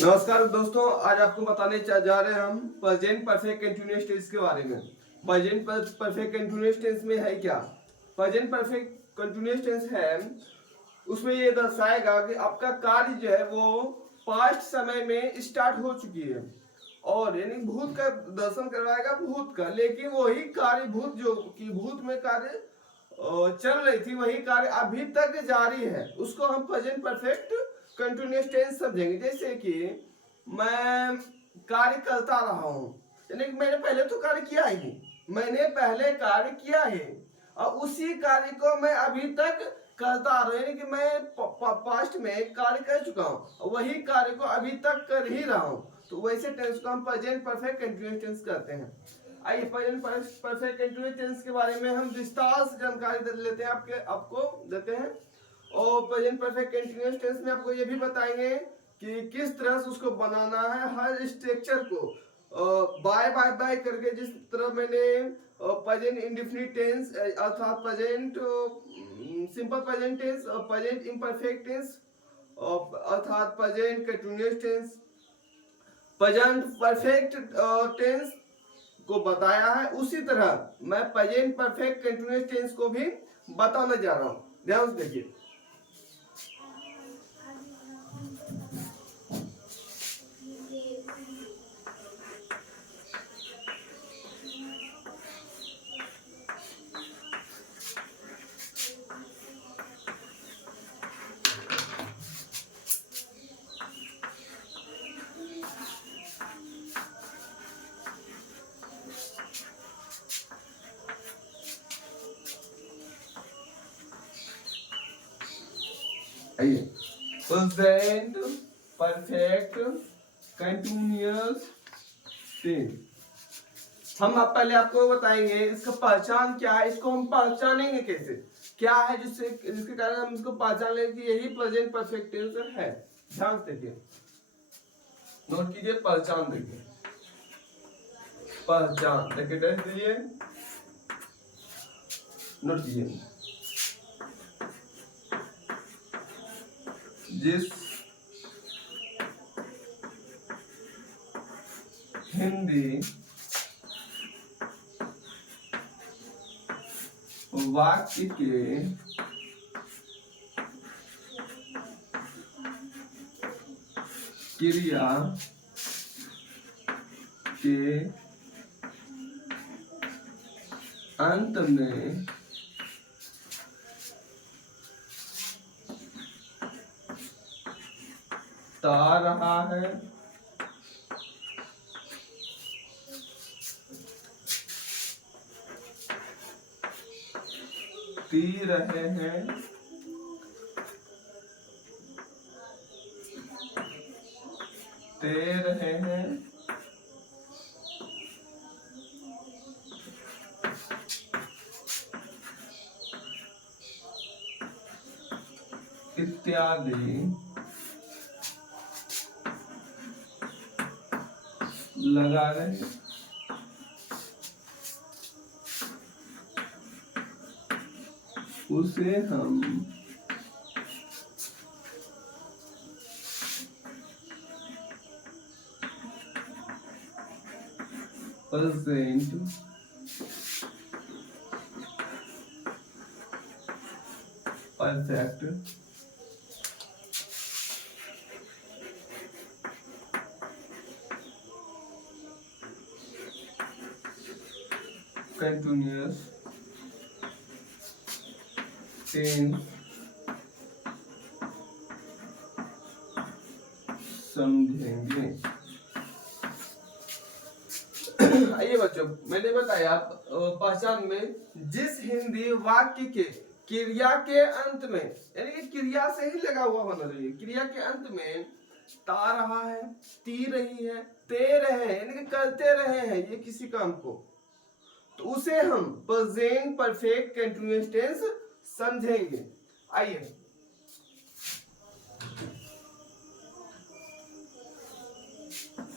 नमस्कार दोस्तों, आज आपको बताने जा रहे हैं हम प्रेजेंट परफेक्ट कंटीन्यूअस टेंस के बारे में। प्रेजेंट परफेक्ट कंटीन्यूअस टेंस में है क्या? प्रेजेंट परफेक्ट कंटीन्यूअस टेंस है, उसमें ये दर्शाएगा कि आपका कार्य जो है वो पास्ट समय में स्टार्ट हो चुकी है और यानी भूत का दर्शन करवाएगा, भूत का, लेकिन वही कार्य भूत जो कि भूत में कार्य चल रही थी, वही कार्य अभी तक जारी है, उसको हम प्रेजेंट परफेक्ट कंटिन्यूअस टेंस समझेंगे। जैसे कि मैं कार्य करता रहा हूं, यानी कि मैंने पहले तो कार्य किया ही, मैंने पहले कार्य किया है और उसी कार्य को मैं अभी तक करता रहा, यानी कि मैं पास्ट में कार्य कर चुका हूं, वही कार्य को अभी तक कर ही रहा हूं, तो वैसे टेंस को हम प्रेजेंट परफेक्ट कंटिन्यूअस टेंस कहते हैं। आइए प्रेजेंट परफेक्ट कंटिन्यूअस टेंस के बारे में हम विस्तार से जानकारी दे लेते हैं, आपको देते हैं। और प्रेजेंट परफेक्ट कंटिन्यूअस टेंस में आपको ये भी बताएंगे कि किस तरह से उसको बनाना है, हर स्ट्रक्चर को बाय बाय बाय करके, जिस तरह मैंने प्रेजेंट इंडेफिनिट टेंस अर्थात प्रेजेंट सिंपल प्रेजेंट टेंस और प्रेजेंट इम्परफेक्ट टेंस अर्थात present continuous tense, present perfect tense को बताया है, उसी तरह मैं प्रेजेंट परफेक्ट कंटिन्यूअस टेंस को भी बताने जा रहा हूं। ध्यान से देखिए। आइए, प्रेजेंट परफेक्ट कंटिन्यूअस टेंस हम पहले आपको बताएंगे इसका पहचान क्या है, इसको हम पहचानेंगे कैसे, क्या है जिसके कारण हम इसको पहचान लेंगे कि यही प्रेजेंट परफेक्ट टेंस है। ध्यान से देखिए, नोट कीजिए, पहचान देखिए, पहचान देखिए, टेंस दीजिए, नोट कीजिए। जिस हिंदी वाक्य के क्रिया के अंत में ता रहा है, ती रहे हैं, ते रहे हैं, इत्यादि लगा रहे हैं, उसे हम प्रेजेंट परफेक्ट कंटिन्यूअस टेंस समझेंगे। आइए बच्चों, मैंने बताया पहचान में, जिस हिंदी वाक्य के क्रिया के अंत में, यानी कि क्रिया से ही लगा हुआ होना चाहिए, क्रिया के अंत में ता रहा है, ती रही है, ते रहे हैं, यानी कि करते रहे हैं ये किसी काम को, तो उसे हम प्रेजेंट परफेक्ट कंटीन्यूअस टेंस समझेंगे। आइए,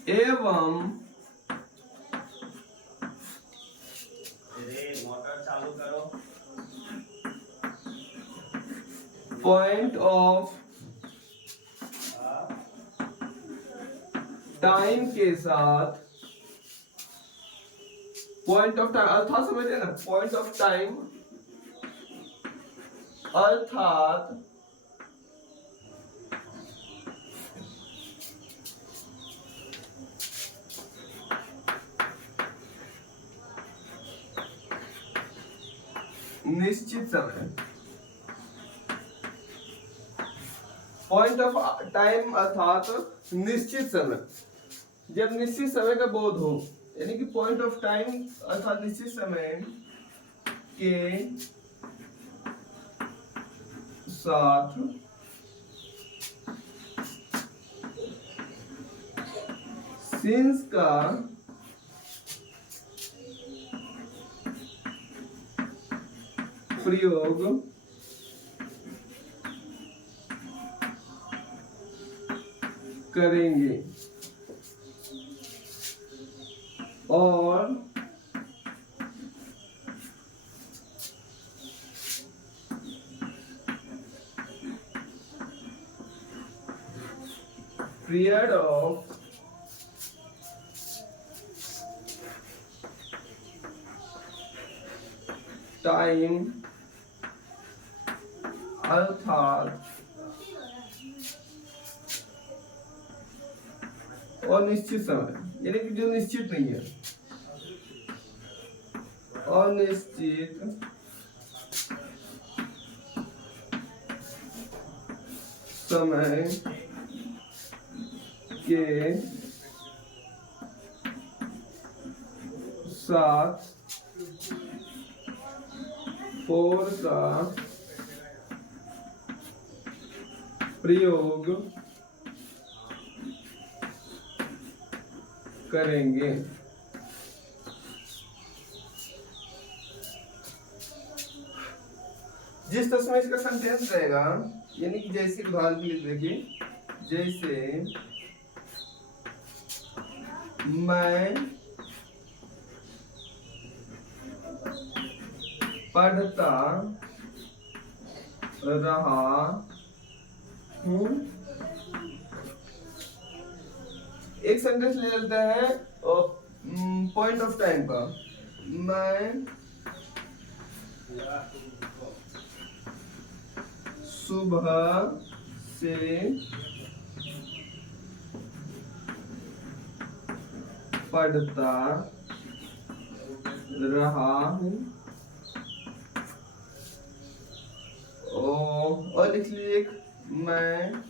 एवं मोटर चालू करो, पॉइंट ऑफ टाइम के साथ, पॉइंट ऑफ टाइम अर्थात समझते हैं ना, पॉइंट ऑफ टाइम अर्थात निश्चित समय। पॉइंट ऑफ टाइम अर्थात निश्चित समय। जब निश्चित समय का बोध हो, यानी कि पॉइंट ऑफ टाइम अर्थात निश्चित समय के साथ सिंस का प्रयोग करेंगे और पीरियड ऑफ टाइम अर्थात अनिश्चित समय, यानी कि जो निश्चित नहीं है, अनिश्चित समय के साथ फोर का प्रयोग करेंगे। जिस तरह में इसका सेंटेंस रहेगा, यानी कि जैसे उदाहरण के लिए देखिए, जैसे मैं पढ़ता रहा हूँ। एक सेंटेंस ले लेते हैं पॉइंट ऑफ टाइम का। मैं सुबह से पढ़ता रहा हूँ और लिख लीजिए, मैं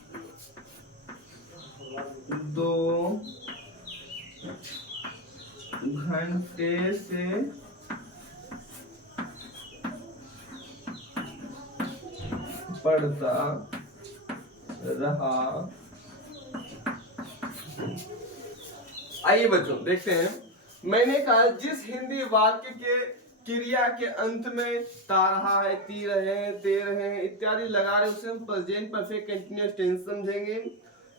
2 घंटे से पढ़ता रहा। आइए बच्चों देखते हैं, मैंने कहा जिस हिंदी वाक्य के क्रिया के अंत में ता रहा है, ती रहे हैं, ते रहे हैं इत्यादि लगा रहे, उसे हम प्रेजेंट परफेक्ट कंटीन्यूअस टेंस समझेंगे।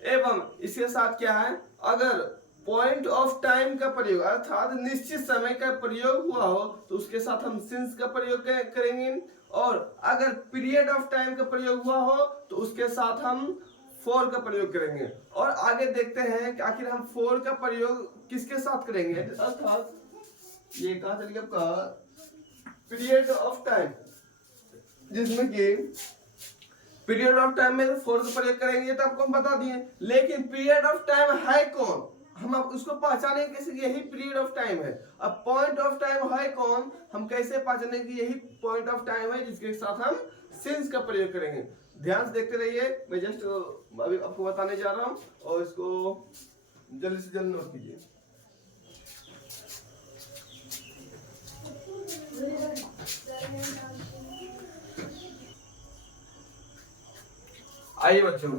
एवं इसके साथ क्या है, अगर पॉइंट ऑफ टाइम का प्रयोग अर्थात निश्चित समय का प्रयोग हुआ हो तो उसके साथ हम सिंस का प्रयोग करेंगे, और अगर पीरियड ऑफ टाइम का प्रयोग हुआ हो तो उसके साथ हम फोर का प्रयोग करेंगे। और आगे देखते हैं कि आखिर हम फोर का प्रयोग किसके साथ करेंगे, अर्थात ये कहा चलिए आपका पीरियड ऑफ टाइम, जिसमें कि पीरियड ऑफ टाइम में फोर का प्रयोग करेंगे तो आपको हम बता दिए, लेकिन पीरियड ऑफ टाइम है कौन, हम अब उसको पहचाने कैसे, यही पीरियड ऑफ टाइम है। अब पॉइंट ऑफ टाइम है कौन, हम कैसे पहचाने कि यही पॉइंट ऑफ टाइम है जिसके साथ हम सिंस का प्रयोग करेंगे। ध्यान से देखते रहिए, मैं जस्ट अभी आपको बताने जा रहा हूं और इसको जल्दी से जल्दी नोट कीजिए। आइए बच्चों,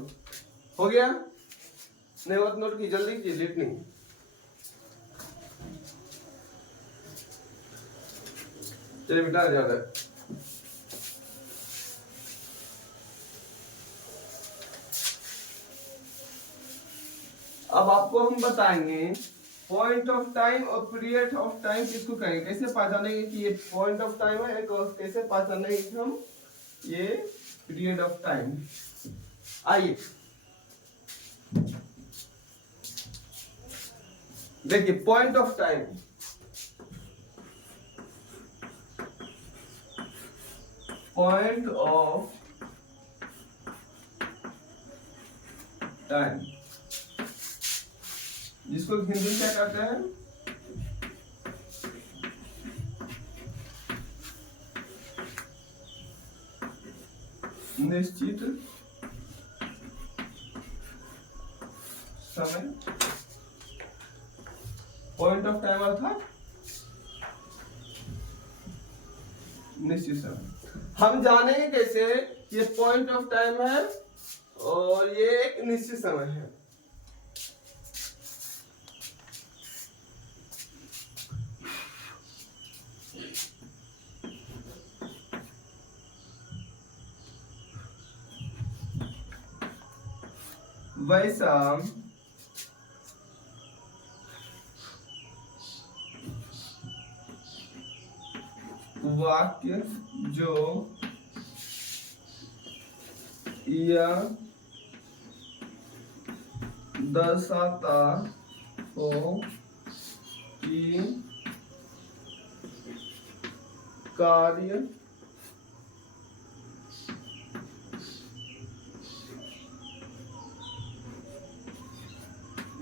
हो गया? नहीं बात नोट की, जल्दी कीजिए, लेट नहीं। चलिए बेटा ज्यादा अब आपको हम बताएंगे पॉइंट ऑफ टाइम और पीरियड ऑफ टाइम किसको कहेंगे, कैसे पहचानेंगे कि ये पॉइंट ऑफ टाइम है, कैसे पहचानेंगे कि हम ये पीरियड ऑफ टाइम। आइए देखिए point of time, point of time जिसको हिंदी में क्या कहते हैं, निश्चित समय। पॉइंट ऑफ टाइम अर्थात निश्चित समय। हम जानेंगे कैसे ये पॉइंट ऑफ टाइम है और ये एक निश्चित समय है। वैसा वाक्य जो यह दर्शाता हो कि कार्य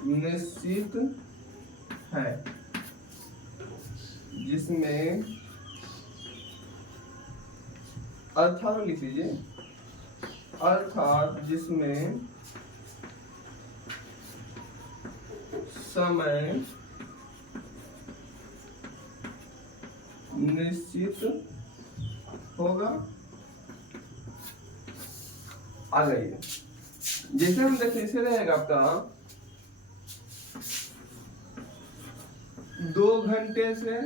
निश्चित है, जिसमें अर्थात लिख लीजिए, अर्थात जिसमें समय निश्चित होगा। आ जाइए, जैसे हम देखें इसे रहेगा आपका 2 घंटे से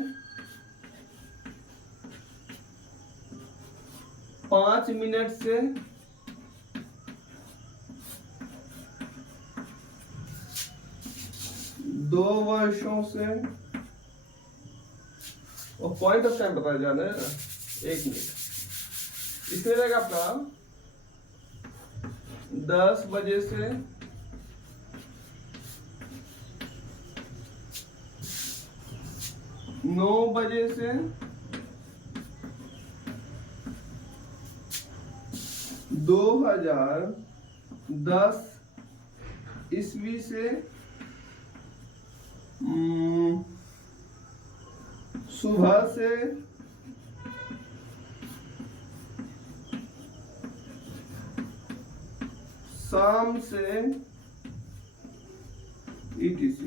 5 मिनट से 2 वर्षों से, और पॉइंट ऑफ टाइम बताया जाना है ना 1 मिनट। इसमें रहेगा आपका 10 बजे से 9 बजे से 2010 ईस्वी से सुबह से शाम से ETC।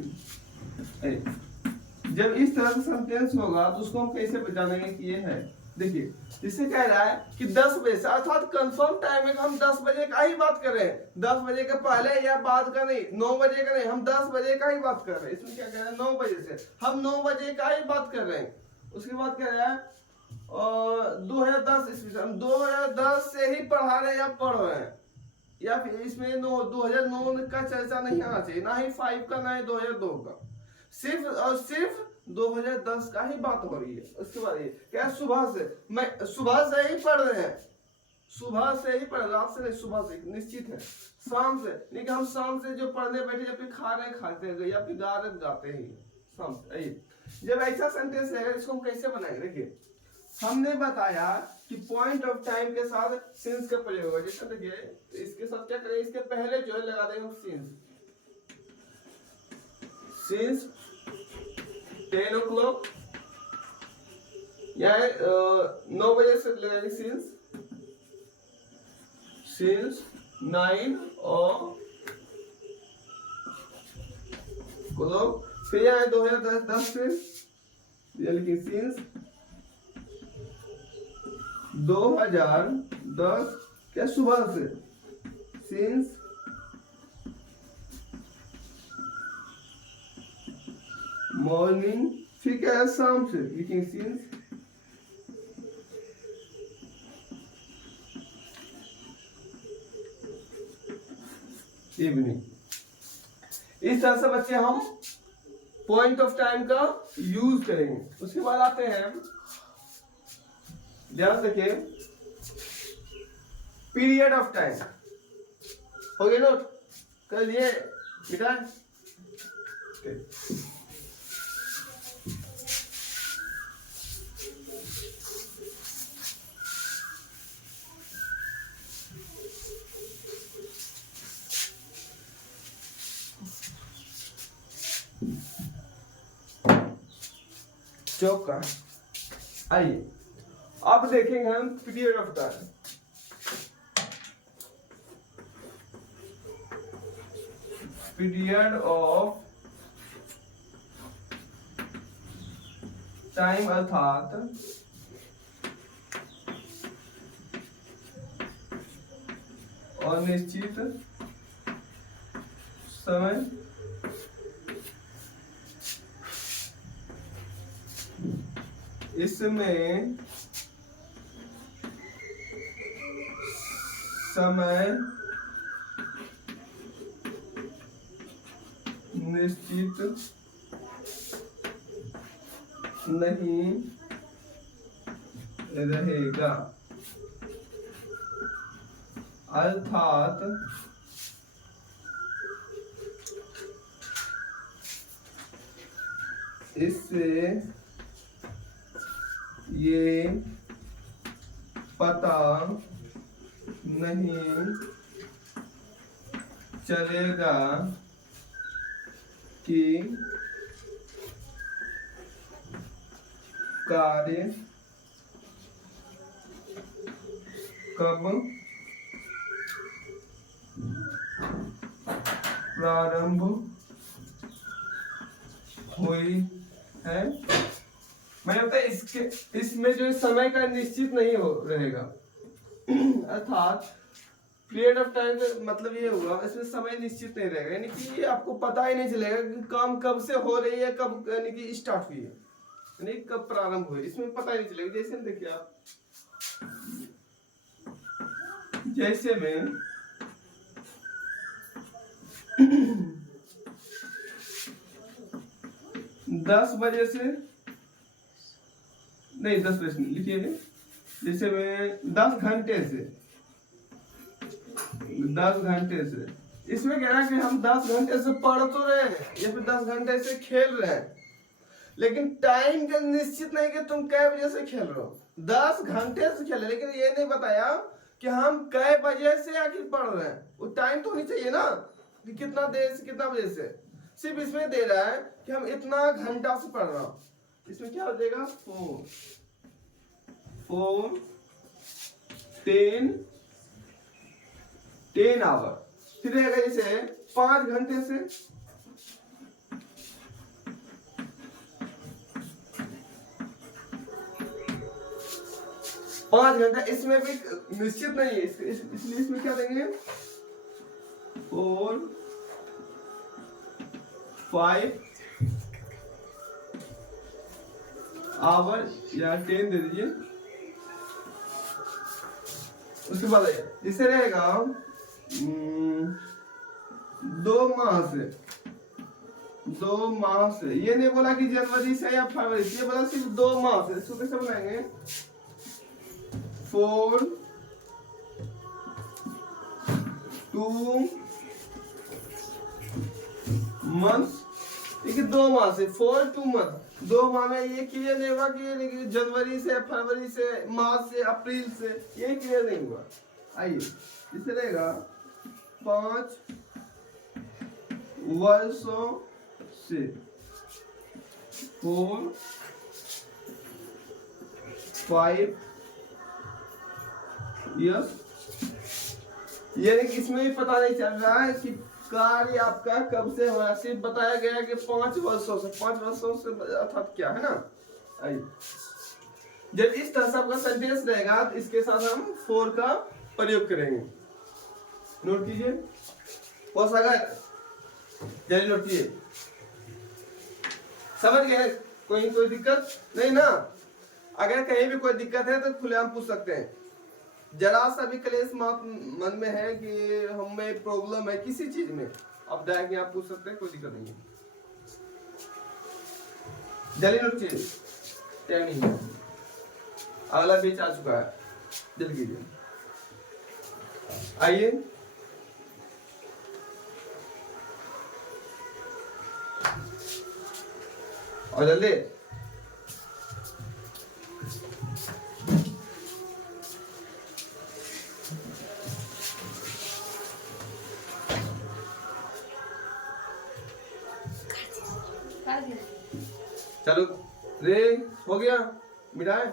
जब इस तरह से सेंटेंस होगा तो उसको हम कैसे जानेंगे कि ये है। देखिए जिसे कह रहा है कि 10 बजे से, अर्थात कंफर्म टाइम है कि हम 10 बजे का ही बात कर रहे हैं, 10 बजे के पहले या बाद का नहीं, 9 बजे का नहीं, हम 10 बजे का ही बात कर रहे हैं। इसमें क्या कह रहा है 9 बजे से, हम 9 बजे का ही बात कर रहे हैं। उसके बाद कह रहा है 2010 ईस्वी से, हम 2010 से ही पढ़ा रहे हैं या पढ़ रहे हैं, या फिर इसमें 2009 का चर्चा नहीं आना चाहिए, ना ही 5 का ना ही 2002 का, सिर्फ और सिर्फ 2010 का ही बात हो रही है। उसके बाद ये क्या, सुबह से, मैं सुबह से ही पढ़ रहे हैं, सुबह से ही पढ़, रात से नहीं, सुबह से निश्चित है। शाम से नहीं कि हम शाम से जो पढ़ने बैठे या फिर खा रहे खाते हैं या फिर गा रहे गाते हैं शाम से। जब ऐसा सेंटेंस है इसको हम कैसे बनाएंगे, देखिए हमने बताया कि पॉइंट ऑफ टाइम के साथ सिंस का प्रयोग होगा। जैसे देखिए इसके साथ क्या करें, इसके पहले जो है लगा देंगे हम सिंस, सिंस 10 o'clock या 9 बजे से लगाएंगे सिंस 9 o'clock, फिर यहाँ 2010 से यानी सिंस 2010 क्या सुबह से, सिंस मॉर्निंग, फिर क्या है शाम से, लेकिन सिंस इवनिंग। इस तरह से बच्चे हम पॉइंट ऑफ टाइम का यूज करेंगे। उसके बाद आते हैं, ध्यान देखिए, पीरियड ऑफ टाइम हो गया नोट कर लिए बेटा। चौका। आइए अब देखेंगे हम period of time. Period of time अर्थात अनिश्चित समय इसमें समय निश्चित नहीं रहेगा, अर्थात इससे ये पता नहीं चलेगा कि कार्य कब प्रारंभ हुई है। मैंने बताया इसमें जो समय का निश्चित नहीं हो रहेगा अर्थात पीरियड ऑफ टाइम का मतलब ये होगा इसमें समय निश्चित नहीं रहेगा, यानी कि आपको पता ही नहीं चलेगा कि काम कब से हो रही है, कब यानी कि स्टार्ट हुई है, यानी कब प्रारंभ हुई, इसमें पता ही नहीं चलेगा। जैसे देखिए आप, जैसे में 10 बजे से नहीं 10 बजे लिखिए, जैसे में 10 घंटे से इसमें कह रहा है कि हम 10 घंटे से पढ़ तो रहे हैं या फिर 10 घंटे से खेल रहे हैं, लेकिन टाइम का निश्चित नहीं कि तुम कै बजे से खेल रहे हो। 10 घंटे से खेले, लेकिन ये नहीं बताया कि हम कै बजे से आखिर पढ़ रहे हैं। वो टाइम तो होनी चाहिए ना कि कितना देर से कितना बजे से, सिर्फ इसमें दे रहा है कि हम इतना घंटा से पढ़ रहा हूँ। इसमें क्या हो जाएगा 4 10 आवर। फिर रहेगा जैसे 5 घंटे से 5 घंटा, इसमें भी निश्चित नहीं है, इसलिए इसमें क्या देंगे 4 5 आवर या 10 दे दीजिए। उसके बाद इसे रहेगा 2 माह से, ये नहीं बोला कि जनवरी से या फरवरी से, ये बोला सिर्फ 2 माह से। इसको कैसे बनाएंगे 4 2 मंथ्स, देखिए 2 माह से 4 2 मंथ, 2 माह में ये क्लियर नहीं हुआ कि जनवरी से फरवरी से मार्च से अप्रैल से, ये क्लियर नहीं हुआ। आइए इसे रहेगा 5 वर्षों से 4 5 यस, यानी कि इसमें भी पता नहीं चल रहा है कि कार्य आपका कब से हो रहा है, सिर्फ बताया गया कि 5 वर्षों से। 5 वर्षों से अर्थात क्या है ना। आइए जब इस तरह से आपका सेंटेंस रहेगा तो इसके साथ हम 4 का प्रयोग करेंगे। नोट कीजिए, बस अगर जल्दी नोट कीजिए, समझ गए, कोई दिक्कत नहीं ना। अगर कहीं भी कोई दिक्कत है तो खुलेआम पूछ सकते हैं। जरा सा भी क्लेश मन में है कि हमें प्रॉब्लम है किसी चीज में, आप डायरेक्ट यहाँ पूछ सकते हैं, कोई दिक्कत नहीं है। जल्दी नोट कीजिए, टाइम नहीं है, अगला पेज आ चुका है, जल्दी कीजिए। आइए और जल्दी चलो रे हो गया, मिटाए।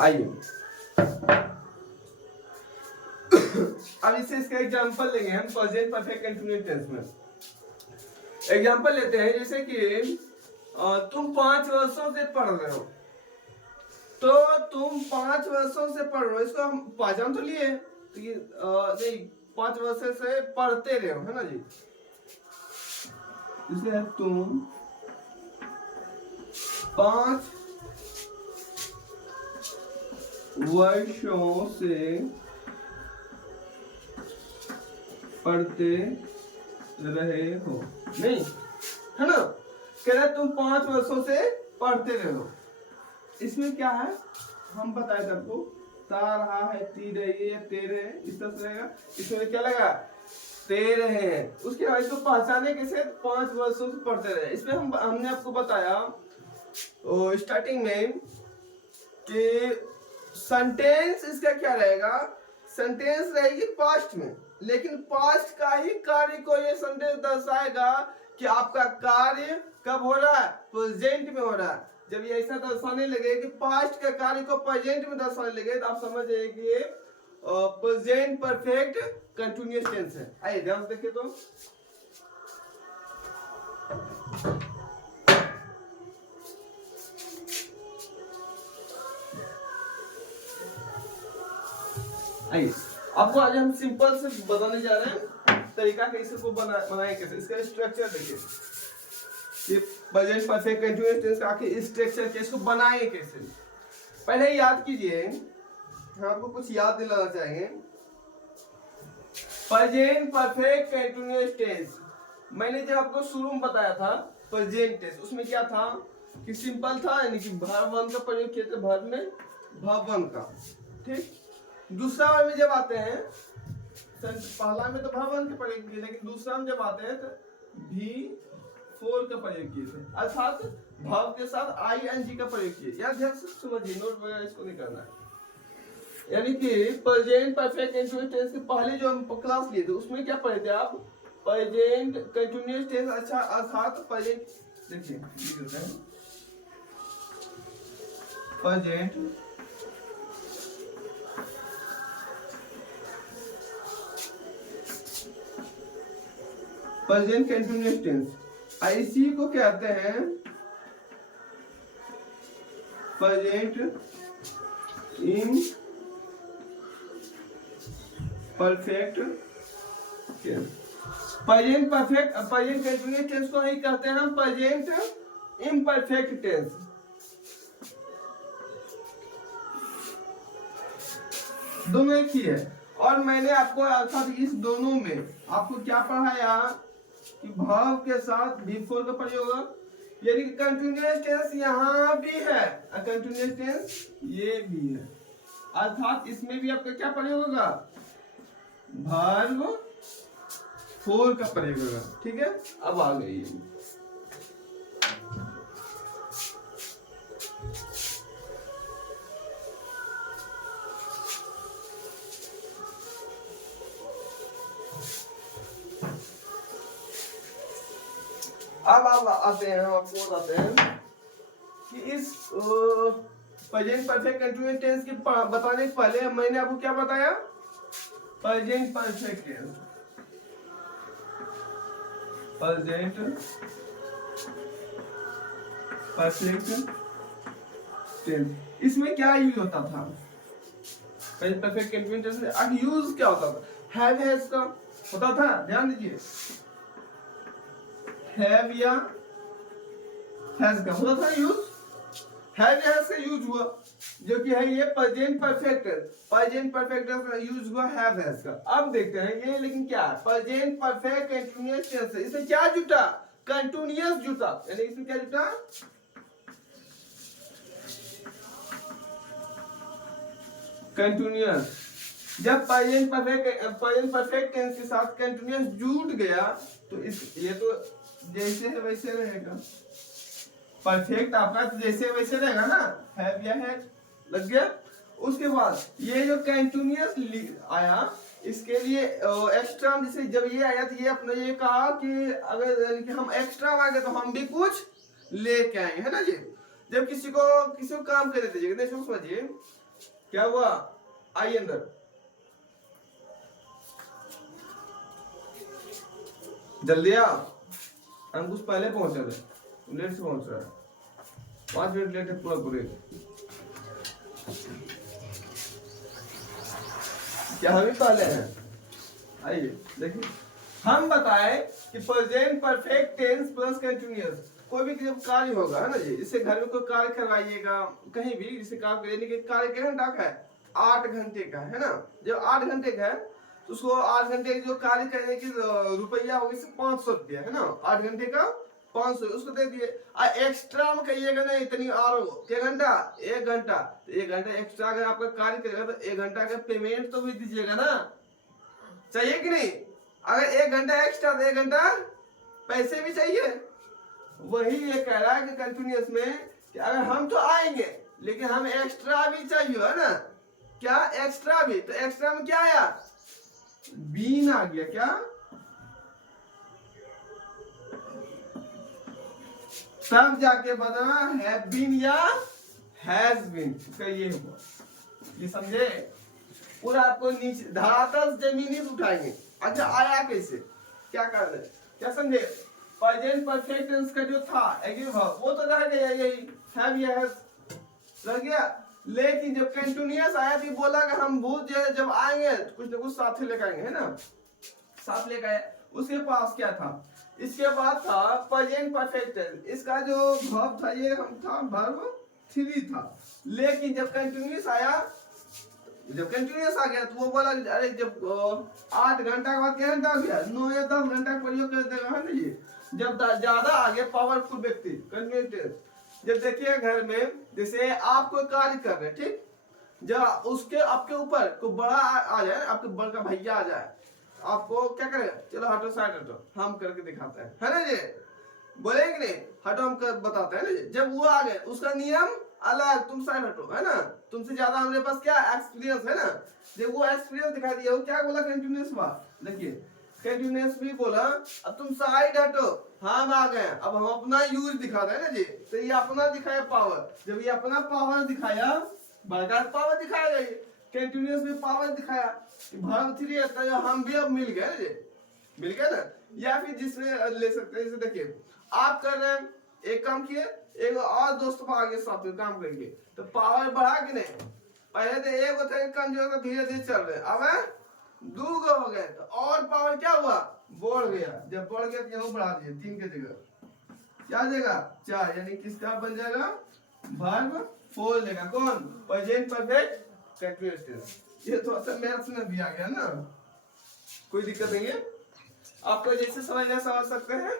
आइए अब इससे इसका एग्जांपल लेंगे हम प्रेजेंट परफेक्ट कंटीन्यूअस टेंस में। एग्जांपल लेते हैं, जैसे कि तुम 5 वर्षों से पढ़ रहे हो, तो तुम 5 वर्षों से पढ़ रहे हो, इसको हम पहचान तो लिए तो ये नहीं 5 वर्षों से पढ़ते रहे हो, है ना जी। इसे तुम 5 वर्षों से पढ़ते रहे हो, नहीं है ना, कह रहे तुम 5 वर्षों से पढ़ते रहे हो। इसमें क्या है हम बताए थे आपको, ता रहा है, ती रही है, ते रहे, इस तरह से रहेगा। इसमें क्या लगा, ते रहे हैं। उसके बाद इसको पहचाने कैसे, 5 वर्षों से पढ़ते रहे। इसमें हमने आपको बताया स्टार्टिंग में कि सेंटेंस इसका क्या रहेगा, सेंटेंस रहेगी पास्ट में, लेकिन पास्ट का ही कार्य को ये सेंटेंस दर्शाएगा कि आपका कार्य कब हो रहा है, प्रेजेंट में हो रहा है। जब ये ऐसा दर्शाने लगे कि पास्ट का कार्य को प्रेजेंट में दर्शाने लगे, तो आप समझ जाइए कि ये प्रेजेंट परफेक्ट कंटीन्यूअस टेंस है। आइए ध्यान से देखिए तो आइए आपको आज हम सिंपल से बताने जा रहे हैं तरीका कैसे को बनाए कैसे, इसका स्ट्रक्चर देखिए। ये प्रेजेंट परफेक्ट कंटीन्यूअस टेंस का आखिर स्ट्रक्चर कैसे को बनाए कैसे। पहले याद कीजिए, हम आपको कुछ याद दिलाना चाहेंगे। प्रेजेंट परफेक्ट कंटीन्यूअस टेंस मैंने जब आपको शुरू में बताया था प्रेजेंट टेंस, उसमें क्या था कि सिंपल था, यानी कि verb 1 का प्रयोग किया था, verb में verb 1 का, ठीक। दूसरा बार में जब आते हैं, पहला में तो verb 1 का प्रयोग किए, लेकिन दूसरा में जब आते हैं तो V4 का प्रयोग किए थे, अर्थात verb के साथ ing का प्रयोग किए। यार ध्यान से समझिए, नोट वगैरह इसको नहीं करना है। यानी कि प्रेजेंट परफेक्ट कंटीन्यूअस टेंस के पहले जो हम क्लास लिए थे उसमें क्या पढ़े थे आप, प्रेजेंट कंटीन्यूअस टेंस, अच्छा अर्थात प्रेजेंट, देखिए प्रेजेंट प्रेजेंट कंटीन्यूअस टेंस, इसी को कहते हैं present in perfect tense. Present perfect present continuous tense को ही कहते हैं हम प्रेजेंट इम्परफेक्ट टेंस। दोनों एक ही है। और मैंने आपको अर्थात इस दोनों में आपको क्या पढ़ाया कि verb के साथ V4 का प्रयोग, यानी कि कंटीन्यूअस टेंस यहाँ भी है, कंटीन्यूअस टेंस ये भी है, अर्थात इसमें भी आपका क्या प्रयोग होगा, verb 4 का प्रयोग होगा, ठीक है। अब आ गई अब आप आते हैं, हम आपको बताते हैं कि इस प्रेजेंट परफेक्ट कंटीन्यूअस टेंस के बताने से पहले मैंने आपको क्या बताया, present perfect tense, present perfect tense, इसमें क्या यूज होता था, प्रेजेंट परफेक्ट कंटीन्यूअस टेंस में अब यूज क्या होता था, हैव हैज का होता था, ध्यान दीजिए, हैव या हैज का होता था यूज, हैव या हैज का यूज हुआ, जो कि है ये प्रेजेंट परफेक्ट, प्रेजेंट परफेक्ट का यूज हुआ हैव हैज का। अब देखते हैं ये, लेकिन क्या है प्रेजेंट परफेक्ट कंटीन्यूअस टेंस है, इसमें क्या जुटा, कंटीन्यूअस जुटा, यानी इसमें क्या जुटा, कंटीन्यूअस जब प्रेजेंट परफेक्ट टेंस के साथ कंटिन्यूअस जुड़ गया तो इस ये तो जैसे है वैसे रहेगा। परफेक्ट आपका तो जैसे वैसे रहेगा ना, हैव या है लग गया। उसके बाद ये जो कंटिन्यूअस आया इसके लिए एक्स्ट्रा, जैसे जब ये आया तो ये अपने ये कहा कि अगर यानी कि हम एक्स्ट्रा आ गए तो हम भी कुछ लेके आएंगे, है ना जी। जब किसी को काम कर देते देखिए समझिए क्या हुआ, आइए अंदर। जल्दी आ, हम कुछ पहले पहुंचे थे, लेट से पहुंच रहा है, 5 मिनट लेट है पूरा पूरे। क्या हम ही पहले हैं? आइए देखिए, हम बताए कि present perfect tens plus continuous कोई भी जब कार्य होगा, है ना जी, इससे घर में कोई कार्य करवाइएगा कहीं भी, जिससे कार्य कितने घंटा का है, 8 घंटे का है ना। जब 8 घंटे का है तो उसको 8 घंटे की जो कार्य करने की रुपया होगी 500 रुपया, है ना। 8 घंटे का 500 उसको दे दिए। एक्स्ट्रा में कहिएगा ना इतनी और क्या घंटा, 1 घंटा, तो 1 घंटा एक्स्ट्रा अगर आपका कार्य करेगा तो 1 घंटा का पेमेंट तो भी दीजिएगा ना, चाहिए कि नहीं। अगर 1 घंटा एक्स्ट्रा तो 1 घंटा पैसे भी चाहिए। वही ये कह रहा है कि कंटिन्यूअस में कि अगर हम तो आएंगे लेकिन हम एक्स्ट्रा भी चाहिए, है ना। क्या एक्स्ट्रा भी, तो एक्स्ट्रा में क्या आया, बीन आ गया। क्या तब जाके बदलना हैव बीन या हैज बीन, ये हुआ, ये समझे। पूरा आपको नीचे धरातल जमीनी से उठाएंगे। अच्छा आया कैसे, क्या कर रहे, क्या समझे। प्रेजेंट परफेक्ट टेंस का जो था एग्रीव वर्ब वो तो रह गया, यही हैव या हैज रह गया। लेकिन जब कंटिन्यूअस आया तो बोला कि हम भूत जो जब आएंगे कुछ ना कुछ साथ लेकर आएंगे, है ना, साथ लेकर आए। उसके पास क्या था, इसके बाद था प्रेजेंट परफेक्ट टेंस। इसका जो वर्ब था ये हम था वर्ब 3 था। लेकिन जब कंटिन्यूअस आया, जब कंटिन्यूअस आ गया तो वो बोला अरे जब 8 घंटा के बाद क्या घंटा हो गया, 9 या 10 घंटा का प्रयोग कर देगा, है ना जी। जब ज्यादा आ गया पावरफुल व्यक्ति कंटिन्यूअस, जब देखिए घर में जैसे आप कोई कार्य कर रहे हैं, ठीक, जब उसके आपके ऊपर कोई बड़ा आ जाए, आपके बड़ का भैया आ जाए, आपको क्या करेगा, चलो हटो साइड हटो, हम करके दिखाते हैं, है ना जी, बोलेंगे नहीं, हटो हम कर बताते हैं ना जी। जब वो आ गए उसका नियम अलग, तुम साइड हटो, है ना, तुमसे ज्यादा हमारे पास क्या एक्सपीरियंस है ना। जब वो एक्सपीरियंस दिखा दिया, वो क्या बोला कंटिन्यूअस बात, देखिए कंटिन्यूअस भी बोला अब तुम साइड हटो, हम आ गए, अब हम अपना यूज दिखाते हैं ना जी। तो ये अपना दिखाया पावर, जब ये अपना पावर दिखाया, बड़का पावर दिखाया, कंटिन्यूअस में पावर दिखाया, वर्ब 3 है तो हम भी अब मिल गए जी, मिल गया ना। या फिर जिसमें ले सकते हैं, जैसे देखिए आप कर रहे हैं एक काम किए, एक और दोस्त को आगे साथ में काम करेंगे तो पावर बढ़ा कि नहीं। पहले तो एक होता है कमजोर, तो धीरे धीरे चल रहे, अब 2 हो गए तो और पावर क्या हुआ, बढ़ गया। जब बढ़ गया तो यहाँ बढ़ा दिए 3 के जगह, क्या देगा 4, यानी किसका बन जाएगा, वर्ब 4 लेगा। कौन, प्रेजेंट परफेक्ट कंटीन्यूअस टेंस। ये थोड़ा सा मैथ्स में भी आ गया ना, कोई दिक्कत नहीं है, आपको जैसे समझना समझ सकते हैं,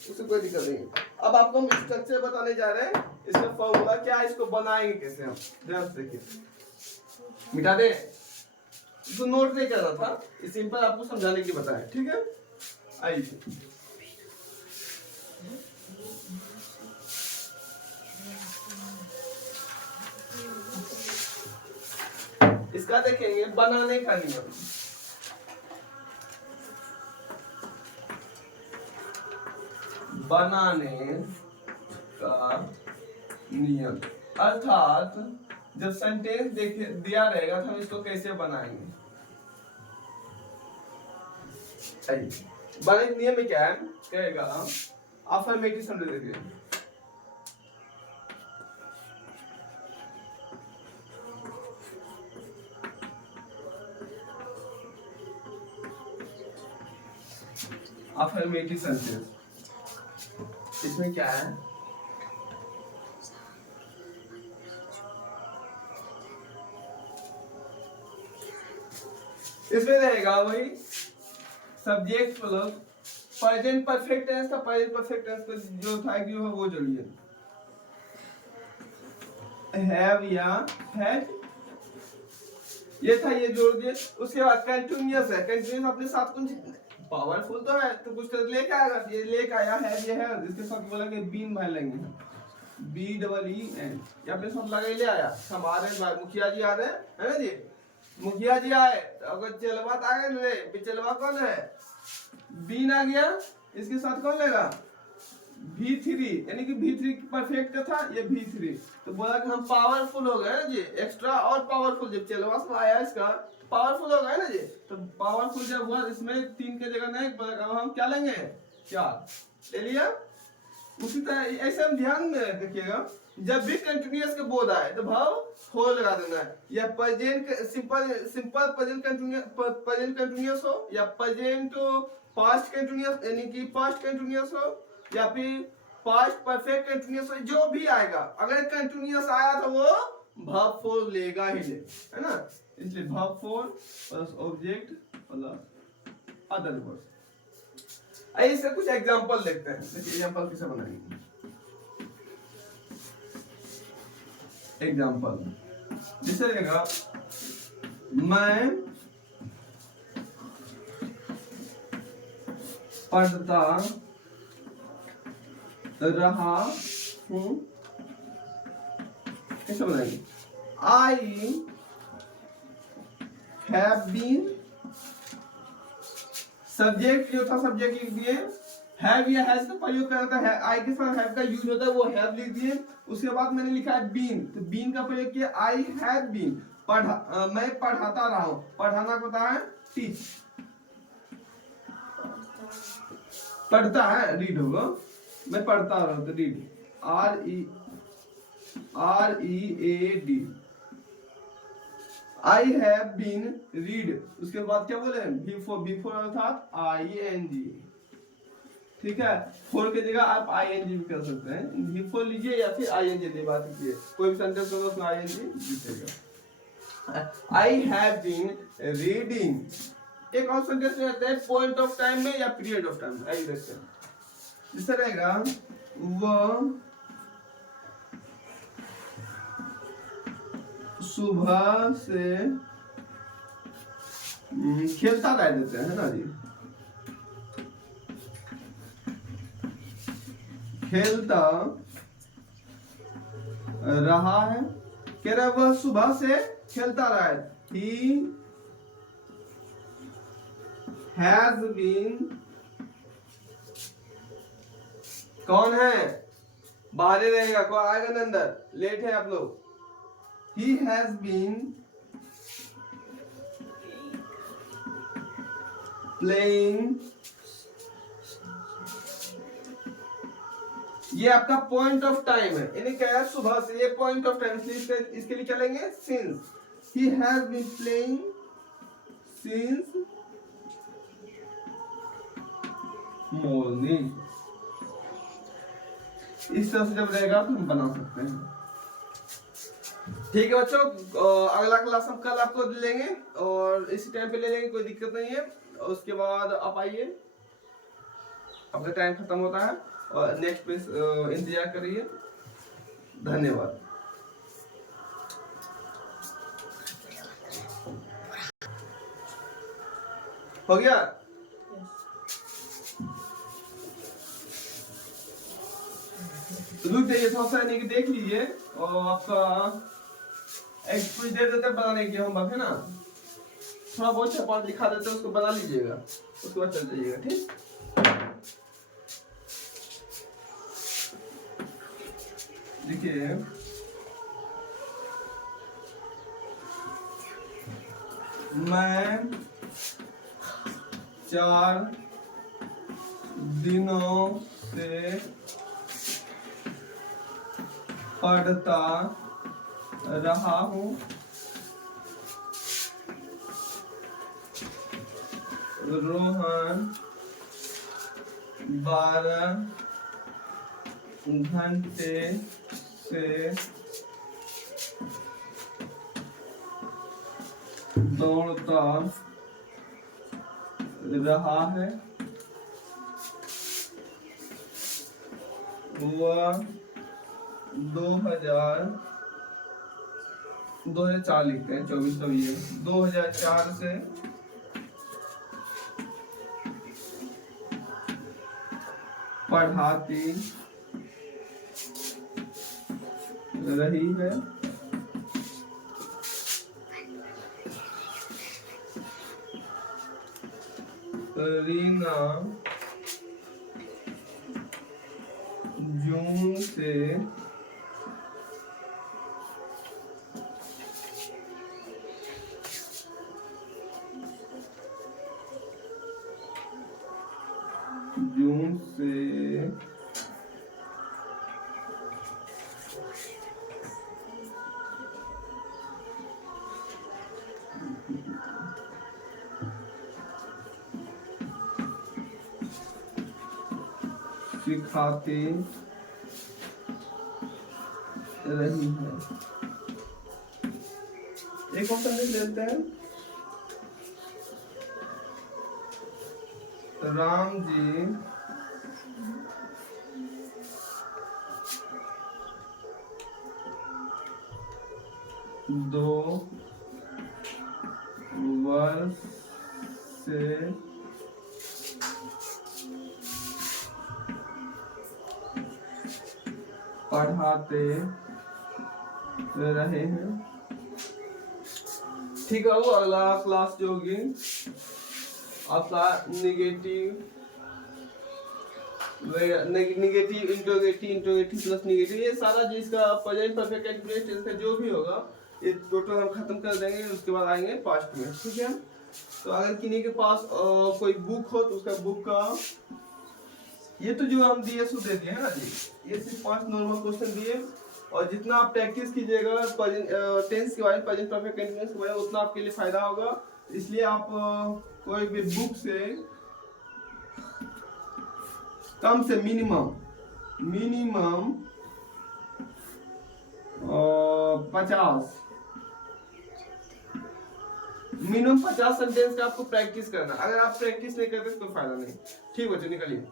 उससे कोई दिक्कत नहीं। अब आपको हम स्ट्रक्चर बताने जा रहे हैं, इसका फॉर्मूला क्या है, इसको बनाएंगे कैसे हम, ध्यान से देखिए। मिटा दे, इसको नोट नहीं करना था, ये सिंपल आपको समझाने की बताया, ठीक है। आइए इसका देखेंगे बनाने का नियम। बनाने का नियम अर्थात जब सेंटेंस दिया रहेगा तो हम इसको कैसे बनाएंगे। बनाने नियम में क्या है, कहेगा अफर्मेटिव सेंटेंस देखिए, अफर्मेटिव सेंटेंस। इसमें क्या है, इसमें रहेगा वही subject plus present perfect tense का, प्रेजेंट परफेक्ट टेंस का जो था कि वो जोड़िए, हैव या हैड ये था, ये जोड़ दिए। उसके बाद कंटिन्यूअस है, कंटिन्यूअस अपने साथ कुछ पावरफुल तो है तो कुछ तो लेके आएगा, ये लेके आया है, ये है, इसके साथ बोलेंगे बीन भर लेंगे, BEEN, ये अपने साथ लगा ले आया। हमारे मुखिया जी आ रहे हैं, है ना जी, मुखिया जी आए तो अगर चलवा आ गए, चलवा कौन है, बीन आ गया, इसके साथ कौन लेगा, V3, यानी कि V3 परफेक्ट का था, ये V3, तो बोला कि हम पावरफुल हो गए ना जी, एक्स्ट्रा और पावरफुल, जब चलवास में आया इसका पावरफुल हो गए ना जी, तो पावरफुल जब हुआ इसमें 3 के जगह नहीं, अब हम क्या लेंगे, 4 ले लिया। उसी तरह ऐसे हम ध्यान में रखिएगा, जब भी कंटिन्यूअस के बोर्ड आए तो भाव 4 लगा देना है, या प्रेजेंट सिंपल प्रेजेंट कंटिन्यूअस हो, या प्रेजेंट पास्ट कंटिन्यूअस यानी कि पास्ट कंटिन्यूअस हो, या फिर पास्ट परफेक्ट कंटिन्यूअस हो, जो भी आएगा, अगर कंटिन्यूअस आया तो वो verb 4 लेगा ही ले, है ना, इसलिए verb 4 plus object plus other words. ऐसे कुछ एग्जांपल देखते हैं, देखिए एग्जांपल कैसे बनाएंगे। एग्जांपल जैसे रहेगा, मैं पढ़ता रहा हूं, कैसे बनाएंगे, आई हैव बीन, सब्जेक्ट जो था सब्जेक्ट लिख दिए, हैव या हैज का प्रयोग करता है, आई के साथ हैव का यूज होता है, वो हैव लिख दिए। उसके बाद मैंने लिखा है बीन, तो बीन का प्रयोग किया, आई हैव बीन, मैं पढ़ाता रहा हूं, पढ़ाना को होता है टीच, पढ़ता है रीड होगा, मैं पढ़ता रहा हूं तो read, READ, I have been read. उसके बाद क्या बोले, बिफोर अर्थात ING, ठीक है, फोर की जगह आप ING भी कर सकते हैं, बिफोर लीजिए या फिर ING ले बात कीजिए, कोई भी सेंटेंस होगा उसमें ING दिखेगा। आई हैव बीन रीडिंग, एक और सेंटेंस रहता है पॉइंट ऑफ टाइम में या पीरियड ऑफ टाइम, आई देखते हैं, जैसे रहेगा, वो सुबह से खेलता रह देते हैं, है ना जी, खेलता रहा है, कह रहा है वह सुबह से खेलता रहा है, he has been, कौन है, बाहर रहेगा, कौन आएगा ना अंदर, लेट है आप लोग, he has been playing, ये आपका पॉइंट ऑफ टाइम है, यानी क्या है, सुबह से, ये पॉइंट ऑफ टाइम, इसके लिए क्या लेंगे, since, he has been playing since morning। इस तरह से जब रहेगा तो हम बना सकते हैं। ठीक है बच्चों, अगला क्लास हम कल आपको लेंगे और इसी टाइम पे ले लेंगे, कोई दिक्कत नहीं है। उसके बाद आप आइए, आपका टाइम खत्म होता है और नेक्स्ट पे इंतजार करिए। धन्यवाद। हो गया? रुक जाइए थोड़ा सा, नहीं देख लीजिए और आपका एक कुछ देर देते बनाने की हम बात है ना, थोड़ा बहुत छपाट दिखा देते हैं, उसको बना लीजिएगा, उसके बाद चल जाइएगा। ठीक, देखिए मैं 4 दिनों से पढ़ता रहा हूँ, रोहन 12 घंटे से दौड़ता रहा है, वह 2000 2004 लिखते हैं, 24 तो ये 2004 से पढ़ाती रही है। रीना जून से सिखाते रही है। एक ऑप्शन देख लेते हैं, राम जी दो वर्ष से पढ़ाते रहे हैं। ठीक है, वो अगला क्लास जो होगी आपका नेगेटिव इंट्रोगेटिव प्लस नेगेटिव, ये सारा जिसका प्रेजेंट परफेक्ट कंटीन्यूअस टेंस का जो भी होगा ये टोटल हम खत्म कर देंगे, उसके बाद आएंगे पास्ट में। ठीक है, तो अगर किन्हीं के पास कोई बुक हो तो उसका बुक का ये तो जो हम दिए सो दे दिए है ना जी, ये सिर्फ 5 नॉर्मल क्वेश्चन दिए, और जितना आप प्रैक्टिस कीजिएगा टेंस के बारे में, प्रेजेंट परफेक्ट कंटीन्यूअस के बारे में, उतना आपके लिए फायदा होगा। इसलिए आप कोई भी बुक से कम से मिनिमम 50 सेंटेंस का आपको प्रैक्टिस करना। अगर आप प्रैक्टिस नहीं करते तो कोई फायदा नहीं। ठीक बच्चों, निकलिए।